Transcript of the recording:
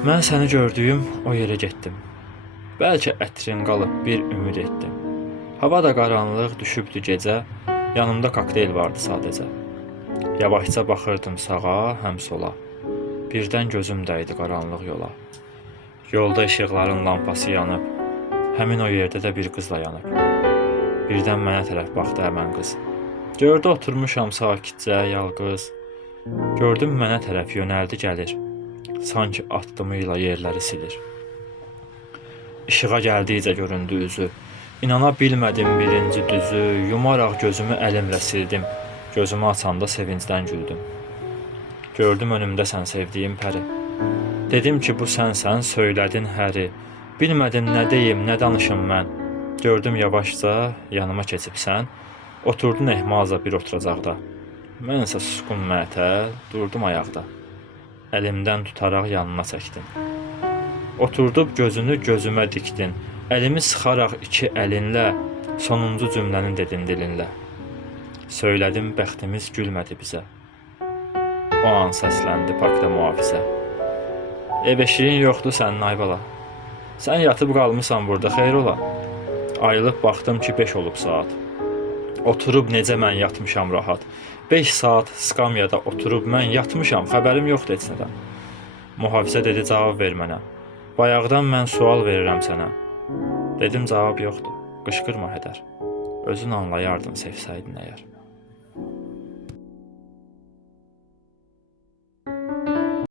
Mən səni gördüyüm o yerə getdim. Bəlkə ətrin qalıb bir ümid etdim. Hava da qaranlıq düşübdü gecə, yanımda kokteyl vardı sadəcə. Yavaşca baxırdım sağa, həm sola. Birdən gözüm dəydi qaranlıq yola. Yolda işıqların lampası yanıb, həmin o yerdə də bir qızla yanıb. Birdən mənə tərəf baxdı həmən qız. Gördü oturmuşam sakitcə, yalqız. Gördüm mənə tərəf yönəldi gəlir. Sanki addımıyla yerləri silir. İşığa gəldikcə göründü üzü. İnana bilmədim birinci düzü. Yumaraq gözümü əlimlə sildim. Gözümü açanda sevincdən güldüm. Gördüm önümdəsən sevdiyim pəri. Dedim ki bu sənsən, söylədin həri. Bilmədim nə deyim, nə danışım mən. Gördüm yavaşca yanıma keçibsən. Oturdun ehmaza bir oturacaqda. Mən isə suskun mətəl durdum ayaqda. Əlimdən tutaraq yanına çəkdin. Oturdub gözünü gözümə dikdin. Əlimi sıxaraq iki əlinlə sonuncu cümləni dedin dilinlə. Söylədim bəxtimiz gülmədi bizə. O an səsləndi parkda mühafizə. Ev eşiyin yoxdur sənin ay bala. Sən yatıb qalmısan burada xeyr ola. Ayılıb baxdım ki 5 olub saat. Oturub necə mən yatmışam rahat. 5 saat skamyada oturub mən yatmışam, xəbərim yoxdur heç nədən. Mühafizə dedi cavab ver mənə. Bayaqdan mən sual verirəm sənə. Dedim cavab yoxdur, qışqırma hədər. Özün anlayardın sevsəydin əgər.